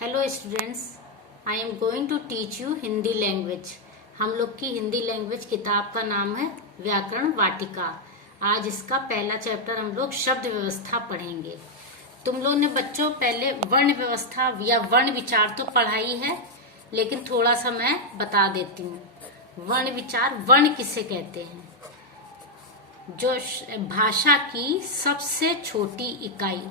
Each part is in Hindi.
Hello students, I am going to teach you Hindi language. हम लोग की हिंदी लैंग्वेज किताब का नाम है व्याकरण वाटिका। आज इसका पहला चैप्टर हम लोग शब्द व्यवस्था पढ़ेंगे। तुम लोग ने बच्चों पहले वर्ण व्यवस्था या वर्ण विचार तो पढ़ाई है, लेकिन थोड़ा सा मैं बता देती हूँ। वर्ण विचार, वर्ण किसे कहते हैं? जो भाषा की सबसे छोटी इकाई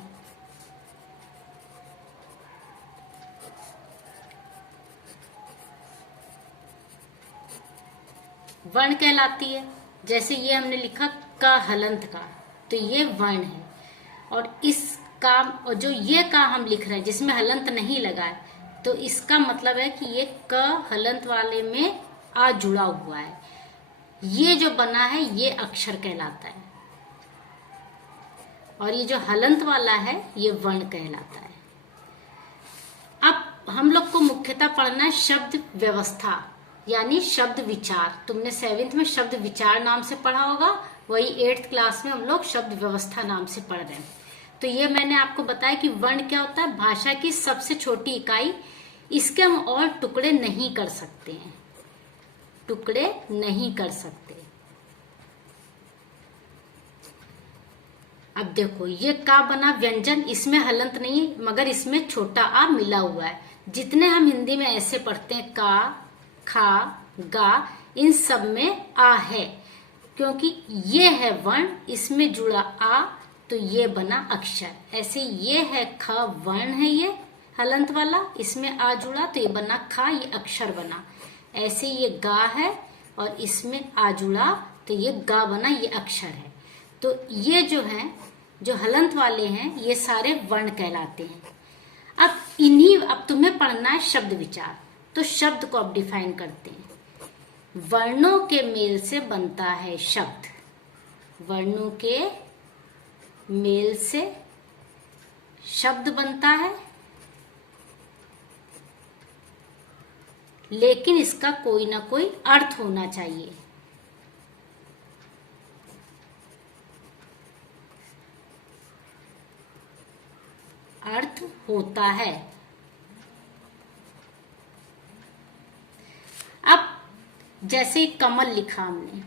वर्ण कहलाती है। जैसे ये हमने लिखा क हलंत का, तो ये वर्ण है। और इस काम, और जो ये का हम लिख रहे हैं जिसमें हलंत नहीं लगा है, तो इसका मतलब है कि ये क हलंत वाले में आ जुड़ा हुआ है। ये जो बना है ये अक्षर कहलाता है, और ये जो हलंत वाला है ये वर्ण कहलाता है। अब हम लोग को मुख्यतः पढ़ना है शब्द व्यवस्था, यानी शब्द विचार। तुमने 7th में शब्द विचार नाम से पढ़ा होगा, वही 8th क्लास में हम लोग शब्द व्यवस्था नाम से पढ़ रहे हैं। तो ये मैंने आपको बताया कि वर्ण क्या होता है, भाषा की सबसे छोटी इकाई। इसके हम और टुकड़े नहीं कर सकते हैं, टुकड़े नहीं कर सकते। अब देखो ये का बना व्यंजन, इसमें हलंत नहीं मगर इसमें छोटा आ मिला हुआ है। जितने हम हिंदी में ऐसे पढ़ते हैं का, खा, गा, इन सब में आ है, क्योंकि ये है वर्ण, इसमें जुड़ा आ तो ये बना अक्षर। ऐसे ये है ख, वर्ण है ये हलंत वाला, इसमें आ जुड़ा तो ये बना खा, ये अक्षर बना। ऐसे ये गा है और इसमें आ जुड़ा तो ये गा बना, ये अक्षर है। तो ये जो है, जो हलंत वाले हैं, ये सारे वर्ण कहलाते हैं। अब तुम्हें पढ़ना है शब्द विचार। तो शब्द को अब डिफाइन करते हैं। वर्णों के मेल से बनता है शब्द, वर्णों के मेल से शब्द बनता है, लेकिन इसका कोई ना कोई अर्थ होना चाहिए। अर्थ होता है। अब जैसे कमल लिखा हमने,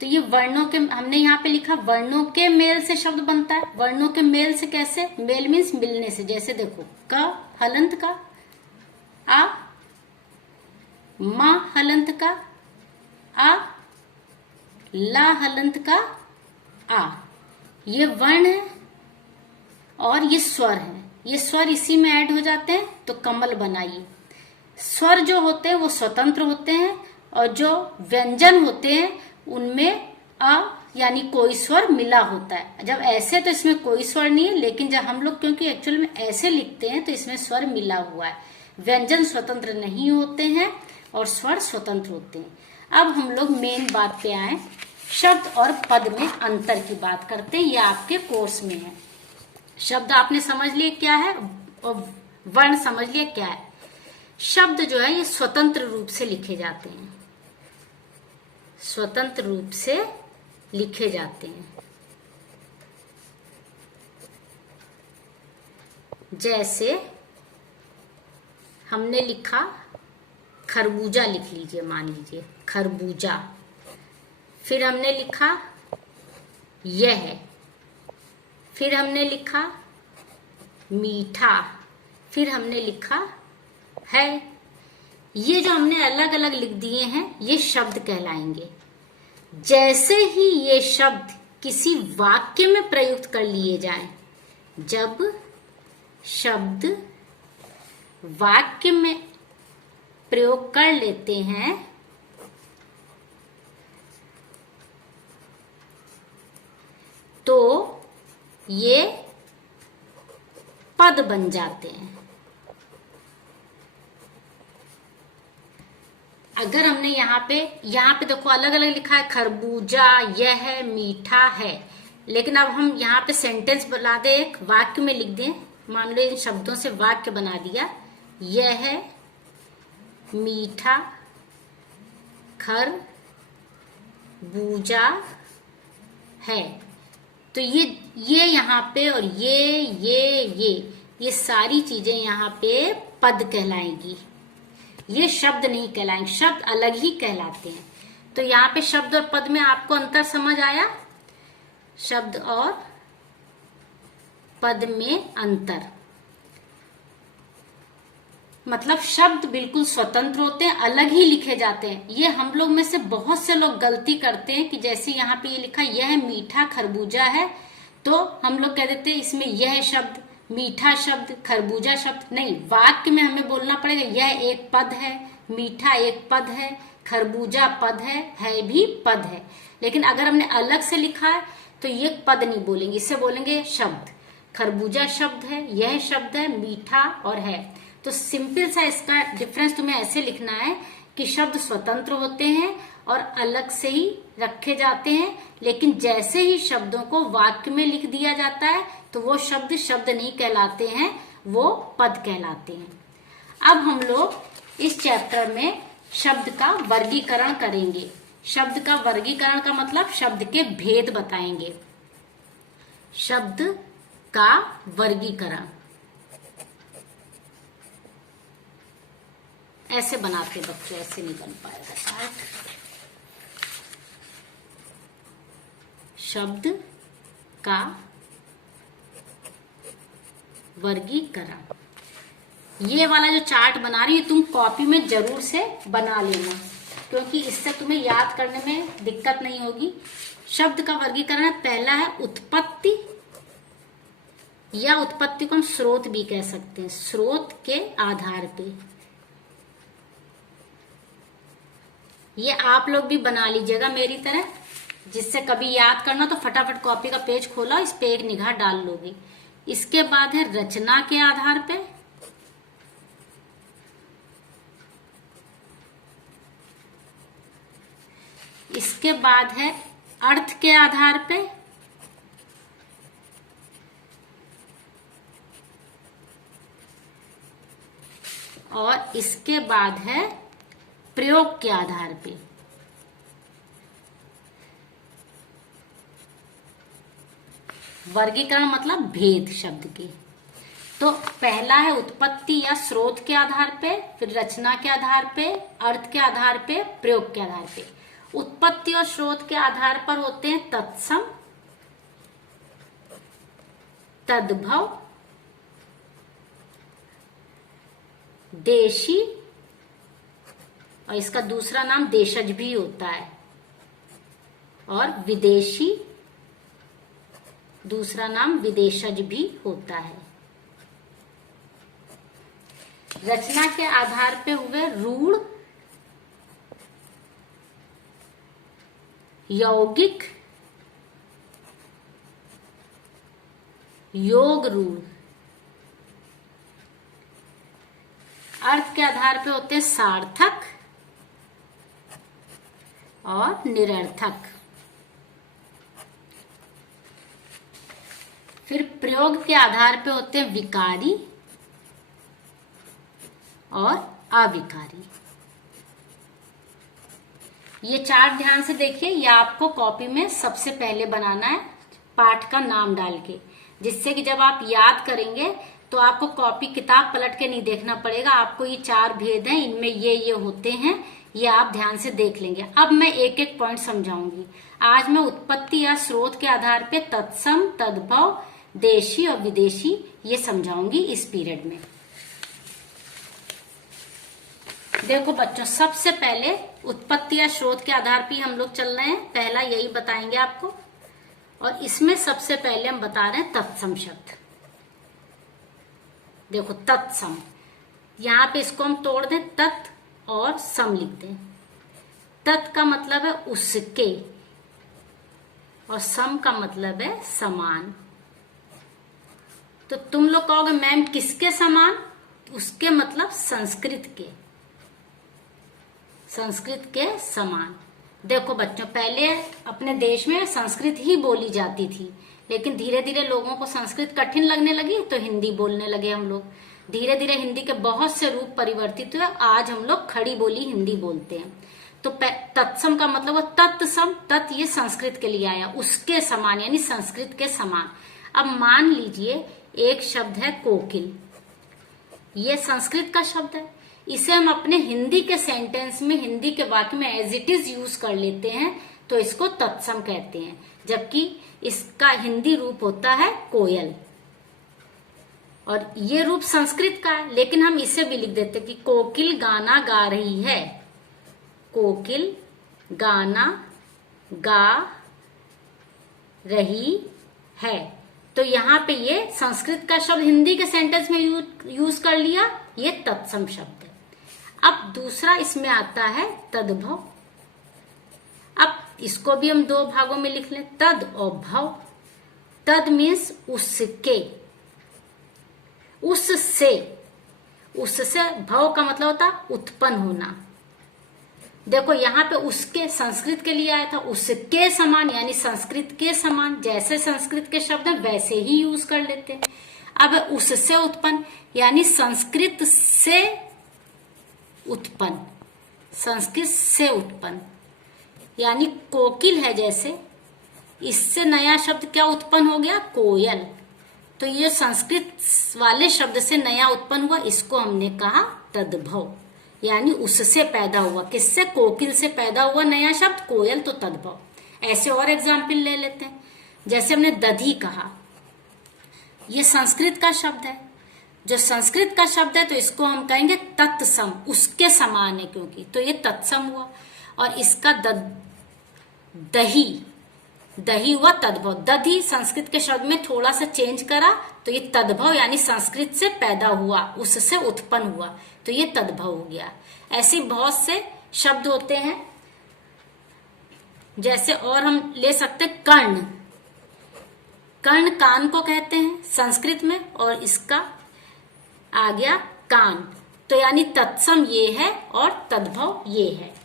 तो ये वर्णों के, हमने यहाँ पे लिखा वर्णों के मेल से शब्द बनता है। वर्णों के मेल से कैसे? मेल मीन्स मिलने से। जैसे देखो क हलंत का, आ मा हलंत का, आ ला हलंत का, आ, ये वर्ण है और ये स्वर है। ये स्वर इसी में ऐड हो जाते हैं तो कमल बनाइए। स्वर जो होते हैं वो स्वतंत्र होते हैं, और जो व्यंजन होते हैं उनमें अ यानी कोई स्वर मिला होता है। जब ऐसे तो इसमें कोई स्वर नहीं है, लेकिन जब हम लोग क्योंकि एक्चुअल में ऐसे लिखते हैं तो इसमें स्वर मिला हुआ है। व्यंजन स्वतंत्र नहीं होते हैं और स्वर स्वतंत्र होते हैं। अब हम लोग मेन बात पे आए, शब्द और पद में अंतर की बात करते हैं। यह आपके कोर्स में है। शब्द आपने समझ लिया क्या है, और वर्ण समझ लिया क्या है। शब्द जो है ये स्वतंत्र रूप से लिखे जाते हैं, स्वतंत्र रूप से लिखे जाते हैं। जैसे हमने लिखा खरबूजा, लिख लीजिए, मान लीजिए खरबूजा। फिर हमने लिखा यह है, फिर हमने लिखा मीठा, फिर हमने लिखा है। ये जो हमने अलग अलग लिख दिए हैं ये शब्द कहलाएंगे। जैसे ही ये शब्द किसी वाक्य में प्रयुक्त कर लिए जाएं, जब शब्द वाक्य में प्रयोग कर लेते हैं तो ये पद बन जाते हैं। अगर हमने यहाँ पे देखो अलग अलग लिखा है, खरबूजा, यह है, मीठा है, लेकिन अब हम यहाँ पे सेंटेंस बना दे, एक वाक्य में लिख दें। मान लो इन शब्दों से वाक्य बना दिया, यह है मीठा खरबूजा है। तो ये यहाँ पे और ये ये सारी चीजें यहाँ पे पद कहलाएंगी, ये शब्द नहीं कहलाएंगे, शब्द अलग ही कहलाते हैं। तो यहाँ पे शब्द और पद में आपको अंतर समझ आया? शब्द और पद में अंतर मतलब शब्द बिल्कुल स्वतंत्र होते हैं, अलग ही लिखे जाते हैं। ये हम लोग में से बहुत से लोग गलती करते हैं कि जैसे यहाँ पे ये लिखा यह मीठा खरबूजा है, तो हम लोग कह देते हैं इसमें यह शब्द, मीठा शब्द, खरबूजा शब्द। नहीं, वाक्य में हमें बोलना पड़ेगा यह एक पद है, मीठा एक पद है, खरबूजा पद है भी पद है। लेकिन अगर हमने अलग से लिखा है तो ये पद नहीं बोलेंगे, इससे बोलेंगे शब्द। खरबूजा शब्द है, यह शब्द है, मीठा और है। तो सिंपल सा इसका डिफरेंस तुम्हें ऐसे लिखना है कि शब्द स्वतंत्र होते हैं और अलग से ही रखे जाते हैं, लेकिन जैसे ही शब्दों को वाक्य में लिख दिया जाता है तो वो शब्द शब्द नहीं कहलाते हैं, वो पद कहलाते हैं। अब हम लोग इस चैप्टर में शब्द का वर्गीकरण करेंगे। शब्द का वर्गीकरण का मतलब शब्द के भेद बताएंगे। शब्द का वर्गीकरण ऐसे बनाते बच्चों, ऐसे नहीं बन पाएगा शायद। शब्द का वर्गीकरण, ये वाला जो चार्ट बना रही है तुम कॉपी में जरूर से बना लेना, क्योंकि इससे तुम्हें याद करने में दिक्कत नहीं होगी। शब्द का वर्गीकरण पहला है उत्पत्ति, या उत्पत्ति को हम स्रोत भी कह सकते हैं, स्रोत के आधार पे। ये आप लोग भी बना लीजिएगा मेरी तरह, जिससे कभी याद करना तो फटाफट कॉपी का पेज खोला, इस पे एक निगाह डाल लोगे। इसके बाद है रचना के आधार पे, इसके बाद है अर्थ के आधार पे, और इसके बाद है प्रयोग के आधार पे। वर्गीकरण मतलब भेद शब्द के। तो पहला है उत्पत्ति या स्रोत के आधार पे, फिर रचना के आधार पे, अर्थ के आधार पे, प्रयोग के आधार पे। उत्पत्ति और स्रोत के आधार पर होते हैं तत्सम, तद्भव, देशी, और इसका दूसरा नाम देशज भी होता है, और विदेशी, दूसरा नाम विदेशज भी होता है। रचना के आधार पे हुए रूढ़, यौगिक, योग रूढ़। अर्थ के आधार पे होते हैं सार्थक और निरर्थक। फिर प्रयोग के आधार पे होते हैं विकारी और अविकारी। ये चार्ट ध्यान से देखिए, ये आपको कॉपी में सबसे पहले बनाना है पाठ का नाम डाल के, जिससे कि जब आप याद करेंगे तो आपको कॉपी किताब पलट के नहीं देखना पड़ेगा। आपको ये चार भेद हैं, इनमें ये होते हैं, ये आप ध्यान से देख लेंगे। अब मैं एक एक पॉइंट समझाऊंगी। आज मैं उत्पत्ति या स्रोत के आधार पे तत्सम, तद्भव, देशी और विदेशी ये समझाऊंगी इस पीरियड में। देखो बच्चों, सबसे पहले उत्पत्ति या स्रोत के आधार पे हम लोग चल रहे हैं, पहला यही बताएंगे आपको। और इसमें सबसे पहले हम बता रहे हैं तत्सम शब्द। देखो तत्सम, यहाँ पे इसको हम तोड़ दें, तत् और सम लिख दें। तत् का मतलब है उसके, और सम का मतलब है समान। तो तुम लोग कहोगे मैम किसके समान? उसके मतलब संस्कृत के, संस्कृत के समान। देखो बच्चों, पहले अपने देश में संस्कृत ही बोली जाती थी, लेकिन धीरे धीरे लोगों को संस्कृत कठिन लगने लगी तो हिंदी बोलने लगे हम लोग। धीरे धीरे हिंदी के बहुत से रूप परिवर्तित हुए, आज हम लोग खड़ी बोली हिंदी बोलते हैं। तो तत्सम का मतलब वो तत्सम, तत् ये संस्कृत के लिए आया, उसके समान यानी संस्कृत के समान। अब मान लीजिए एक शब्द है कोकिल। ये संस्कृत का शब्द है। इसे हम अपने हिंदी के सेंटेंस में, हिंदी के वाक्य में एज इट इज यूज कर लेते हैं, तो इसको तत्सम कहते हैं, जबकि इसका हिंदी रूप होता है कोयल। और ये रूप संस्कृत का है, लेकिन हम इसे भी लिख देते कि कोकिल गाना गा रही है। कोकिल गाना गा रही है। तो यहाँ पे ये संस्कृत का शब्द हिंदी के सेंटेंस में यूज कर लिया, ये तत्सम शब्द है। अब दूसरा इसमें आता है तद्भव। अब इसको भी हम दो भागों में लिख लें, तद और भव। तद मीन्स उसके, उससे, उससे। भव का मतलब होता उत्पन्न होना। देखो यहाँ पे उसके संस्कृत के लिए आया था, उसके समान, यानी संस्कृत के समान। जैसे संस्कृत के शब्द है वैसे ही यूज कर लेते हैं। अब उससे उत्पन्न, यानी संस्कृत से उत्पन्न, संस्कृत से उत्पन्न, यानी कोकिल है जैसे, इससे नया शब्द क्या उत्पन्न हो गया, कोयल। तो ये संस्कृत वाले शब्द से नया उत्पन्न हुआ, इसको हमने कहा तद्भव, यानी उससे पैदा हुआ। किससे, कोकिल से पैदा हुआ नया शब्द कोयल, तो तद्भव। ऐसे और एग्जाम्पल ले लेते हैं। जैसे हमने दधी कहा, ये संस्कृत का शब्द है। जो संस्कृत का शब्द है तो इसको हम कहेंगे तत्सम, उसके समान है क्योंकि, तो ये तत्सम हुआ। और इसका दही, दही हुआ तद्भव। दधी संस्कृत के शब्द में थोड़ा सा चेंज करा तो ये तद्भव, यानी संस्कृत से पैदा हुआ, उससे उत्पन्न हुआ, तो ये तद्भव हो गया। ऐसे बहुत से शब्द होते हैं। जैसे और हम ले सकते कर्ण। कर्ण कान को कहते हैं संस्कृत में, और इसका आ गया कान। तो यानी तत्सम ये है और तद्भव ये है।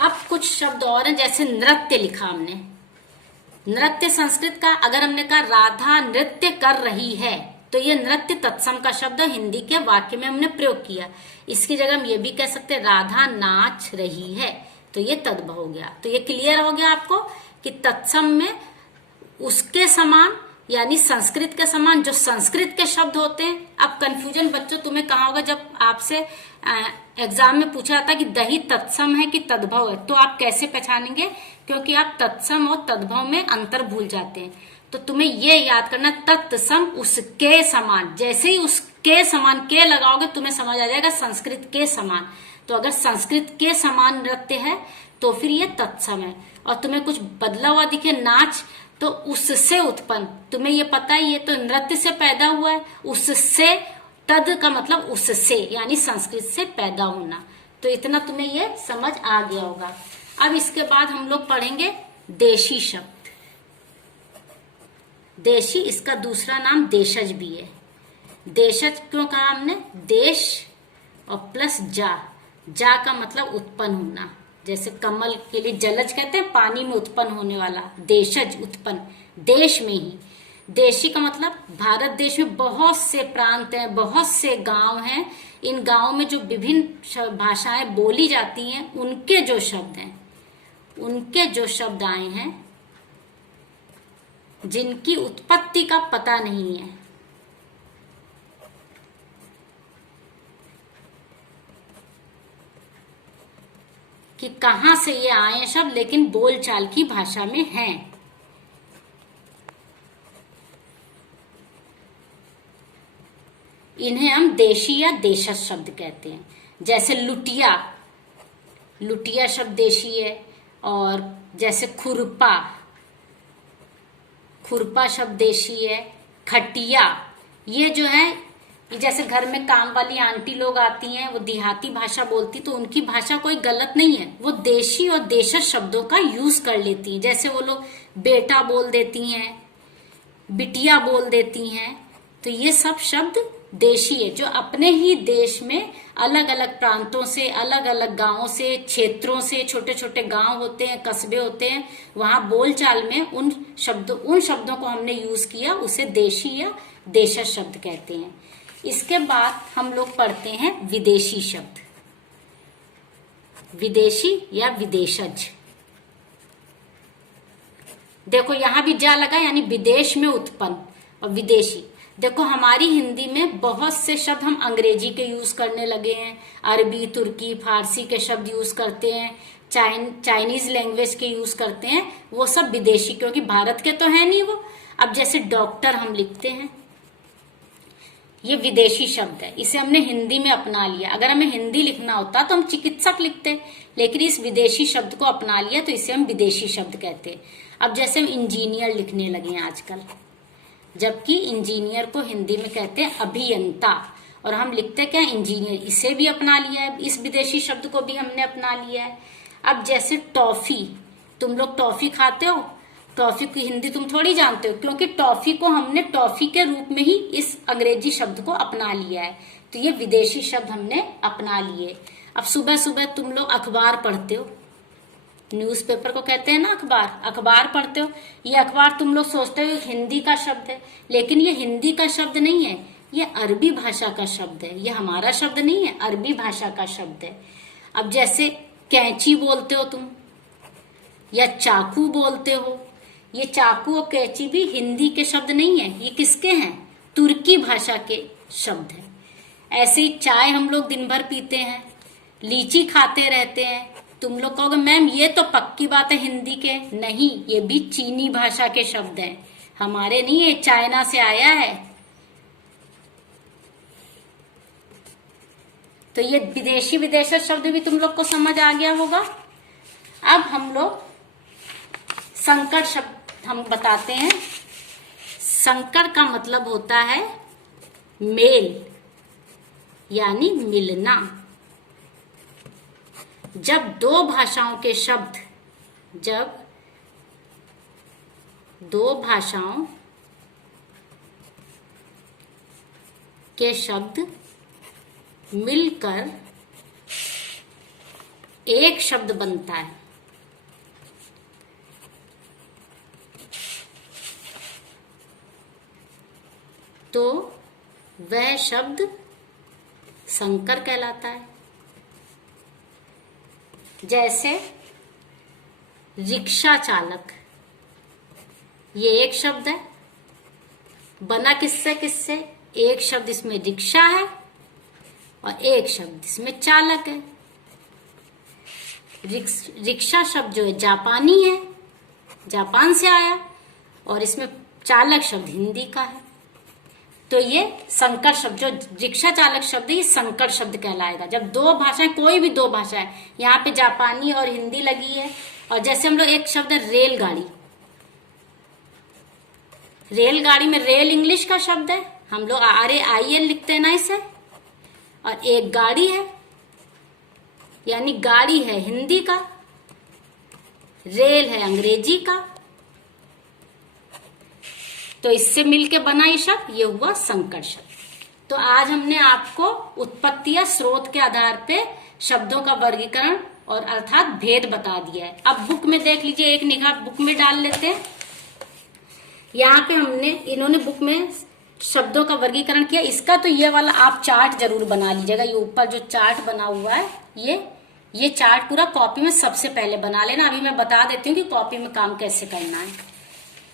अब कुछ शब्द और हैं, जैसे नृत्य लिखा हमने। नृत्य संस्कृत का, अगर हमने कहा राधा नृत्य कर रही है, तो ये नृत्य तत्सम का शब्द हिंदी के वाक्य में हमने प्रयोग किया। इसकी जगह हम ये भी कह सकते हैं राधा नाच रही है, तो ये तद्भव हो गया। तो ये क्लियर हो गया आपको कि तत्सम में उसके समान, यानी संस्कृत के समान, जो संस्कृत के शब्द होते हैं। अब कंफ्यूजन बच्चों तुम्हें कहाँ होगा, जब आपसे एग्जाम में पूछा जाता है कि दही तत्सम है कि तद्भव है, तो आप कैसे पहचानेंगे, क्योंकि आप तत्सम और तद्भव में अंतर भूल जाते हैं। तो तुम्हें ये याद करना, तत्सम उसके समान। जैसे ही उसके समान के लगाओगे तुम्हें समझ आ जाएगा संस्कृत के समान। तो अगर संस्कृत के समान नृत्य है तो फिर ये तत्सम है। और तुम्हें कुछ बदला हुआ दिखे नाच, तो उससे उत्पन्न, तुम्हें ये पता ही है, तो नृत्य से पैदा हुआ है। उससे, तद का मतलब उससे, यानी संस्कृत से पैदा होना। तो इतना तुम्हें ये समझ आ गया होगा। अब इसके बाद हम लोग पढ़ेंगे देशी शब्द। देशी, इसका दूसरा नाम देशज भी है। देशज क्यों कहा हमने, देश और प्लस जा, जा का मतलब उत्पन्न होना। जैसे कमल के लिए जलज कहते हैं, पानी में उत्पन्न होने वाला। देशज उत्पन्न, देश में ही। देशी का मतलब भारत देश में बहुत से प्रांत हैं, बहुत से गांव हैं। इन गांव में जो विभिन्न भाषाएं बोली जाती हैं, उनके जो शब्द हैं, उनके जो शब्द आए हैं, जिनकी उत्पत्ति का पता नहीं है, कि कहां से ये आए हैं शब्द, लेकिन बोलचाल की भाषा में हैं। इन्हें हम देशी या देशज शब्द कहते हैं। जैसे लुटिया, लुटिया शब्द देशी है। और जैसे खुरपा, खुरपा शब्द देशी है। खटिया, ये जो है, जैसे घर में काम वाली आंटी लोग आती हैं, वो देहाती भाषा बोलती, तो उनकी भाषा कोई गलत नहीं है, वो देशी और देशज शब्दों का यूज कर लेती हैं। जैसे वो लोग बेटा बोल देती हैं, बिटिया बोल देती हैं, तो ये सब शब्द देशी है, जो अपने ही देश में अलग अलग प्रांतों से, अलग अलग गांवों से, क्षेत्रों से, छोटे छोटे गांव होते हैं, कस्बे होते हैं, वहां बोलचाल में उन शब्दों को हमने यूज किया, उसे देशी या देशज शब्द कहते हैं। इसके बाद हम लोग पढ़ते हैं विदेशी शब्द। विदेशी या विदेशज। देखो यहाँ भी जा लगा, यानी विदेश में उत्पन्न और विदेशी। देखो हमारी हिंदी में बहुत से शब्द हम अंग्रेजी के यूज करने लगे हैं, अरबी, तुर्की, फारसी के शब्द यूज करते हैं, चाइनीज लैंग्वेज के यूज करते हैं, वो सब विदेशी, क्योंकि भारत के तो है नहीं वो। अब जैसे डॉक्टर हम लिखते हैं, ये विदेशी शब्द है, इसे हमने हिंदी में अपना लिया। अगर हमें हिंदी लिखना होता तो हम चिकित्सक लिखते, लेकिन इस विदेशी शब्द को अपना लिया तो इसे हम विदेशी शब्द कहते हैं। अब जैसे हम इंजीनियर लिखने लगे हैं आजकल, जबकि इंजीनियर को हिंदी में कहते हैं अभियंता, और हम लिखते क्या, इंजीनियर, इसे भी अपना लिया है, इस विदेशी शब्द को भी हमने अपना लिया है। अब जैसे टॉफी, तुम लोग टॉफी खाते हो, टॉफी की हिंदी तुम थोड़ी जानते हो, क्योंकि टॉफी को हमने टॉफी के रूप में ही इस अंग्रेजी शब्द को अपना लिया है, तो ये विदेशी शब्द हमने अपना लिए। अब सुबह सुबह तुम लोग अखबार पढ़ते हो, न्यूज़पेपर को कहते हैं ना अखबार, अखबार पढ़ते हो, ये अखबार तुम लोग सोचते हो हिंदी का शब्द है, लेकिन ये हिंदी का शब्द नहीं है, ये अरबी भाषा का शब्द है, ये हमारा शब्द नहीं है, अरबी भाषा का शब्द है। अब जैसे कैंची बोलते हो तुम, या चाकू बोलते हो, ये चाकू और कैंची भी हिंदी के शब्द नहीं है, ये किसके हैं, तुर्की भाषा के शब्द हैं। ऐसे ही चाय हम लोग दिन भर पीते हैं, लीची खाते रहते हैं, तुम लोग कहोगे मैम ये तो पक्की बात है हिंदी के, नहीं, ये भी चीनी भाषा के शब्द हैं, हमारे नहीं, ये चाइना से आया है। तो ये विदेशी शब्द भी तुम लोग को समझ आ गया होगा। अब हम लोग संकर शब्द हम बताते हैं। संकर का मतलब होता है मेल, यानी मिलना। जब दो भाषाओं के शब्द, जब दो भाषाओं के शब्द मिलकर एक शब्द बनता है, तो वह शब्द संकर कहलाता है। जैसे रिक्शा चालक, ये एक शब्द है, बना किससे किससे, एक शब्द इसमें रिक्शा है और एक शब्द इसमें चालक है। रिक्शा शब्द जो है जापानी है, जापान से आया, और इसमें चालक शब्द हिंदी का है, तो ये संकर शब्द, जो रिक्शा चालक शब्द है, ये संकर शब्द कहलाएगा। जब दो भाषाएं, कोई भी दो भाषाएं, यहाँ पे जापानी और हिंदी लगी है, और जैसे हम लोग एक शब्द है रेलगाड़ी, रेलगाड़ी में रेल इंग्लिश का शब्द है, हम लोग RAIL लिखते हैं ना इसे, और एक गाड़ी है, यानी गाड़ी है हिंदी का, रेल है अंग्रेजी का, तो इससे मिलके बना ये शब्द, ये हुआ संकर शब्द। तो आज हमने आपको उत्पत्ति या स्रोत के आधार पे शब्दों का वर्गीकरण और अर्थात भेद बता दिया है। अब बुक में देख लीजिए, एक निगाह बुक में डाल लेते हैं। यहाँ पे इन्होंने बुक में शब्दों का वर्गीकरण किया। इसका तो ये वाला आप चार्ट जरूर बना लीजिएगा, ये ऊपर जो चार्ट बना हुआ है, ये चार्ट पूरा कॉपी में सबसे पहले बना लेना। अभी मैं बता देती हूँ कि कॉपी में काम कैसे करना है।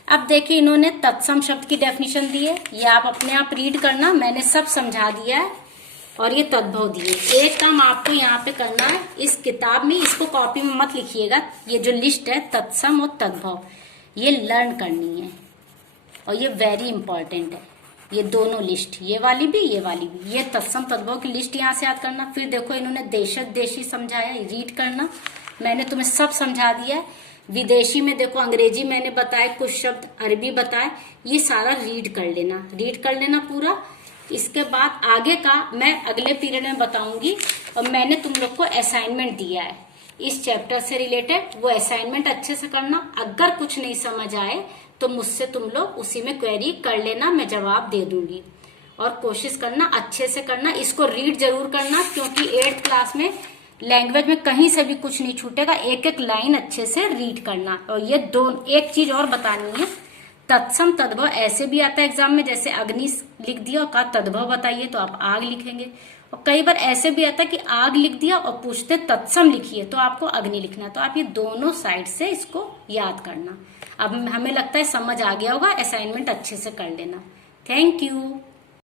अब देखिए, इन्होंने तत्सम शब्द की डेफिनेशन दी है, ये आप अपने आप रीड करना, मैंने सब समझा दिया है, और ये तद्भव दिए। एक काम आपको यहाँ पे करना है, इस किताब में, इसको कॉपी में मत लिखिएगा, ये जो लिस्ट है तत्सम और तद्भव, ये लर्न करनी है, और ये वेरी इंपॉर्टेंट है, ये दोनों लिस्ट, ये वाली भी, ये तत्सम तद्भव की लिस्ट यहाँ से याद करना। फिर देखो, इन्होंने देशज देशी समझाया, रीड करना, मैंने तुम्हें सब समझा दिया है। विदेशी में देखो, अंग्रेजी मैंने बताया, कुछ शब्द अरबी बताए, ये सारा रीड कर लेना पूरा। इसके बाद आगे का मैं अगले पीरियड में बताऊंगी, और मैंने तुम लोग को असाइनमेंट दिया है इस चैप्टर से रिलेटेड, वो असाइनमेंट अच्छे से करना। अगर कुछ नहीं समझ आए तो मुझसे तुम लोग उसी में क्वेरी कर लेना, मैं जवाब दे दूंगी, और कोशिश करना अच्छे से करना। इसको रीड जरूर करना, क्योंकि 8th क्लास में लैंग्वेज में कहीं से भी कुछ नहीं छूटेगा, एक एक लाइन अच्छे से रीड करना। और ये एक चीज और बतानी है, तत्सम तद्भव ऐसे भी आता है एग्जाम में, जैसे अग्नि लिख दिया और कहा तद्भव बताइए, तो आप आग लिखेंगे, और कई बार ऐसे भी आता है कि आग लिख दिया और पूछते तत्सम लिखिए, तो आपको अग्नि लिखना। तो आप ये दोनों साइड से इसको याद करना। अब हमें लगता है समझ आ गया होगा, असाइनमेंट अच्छे से कर लेना। Thank you.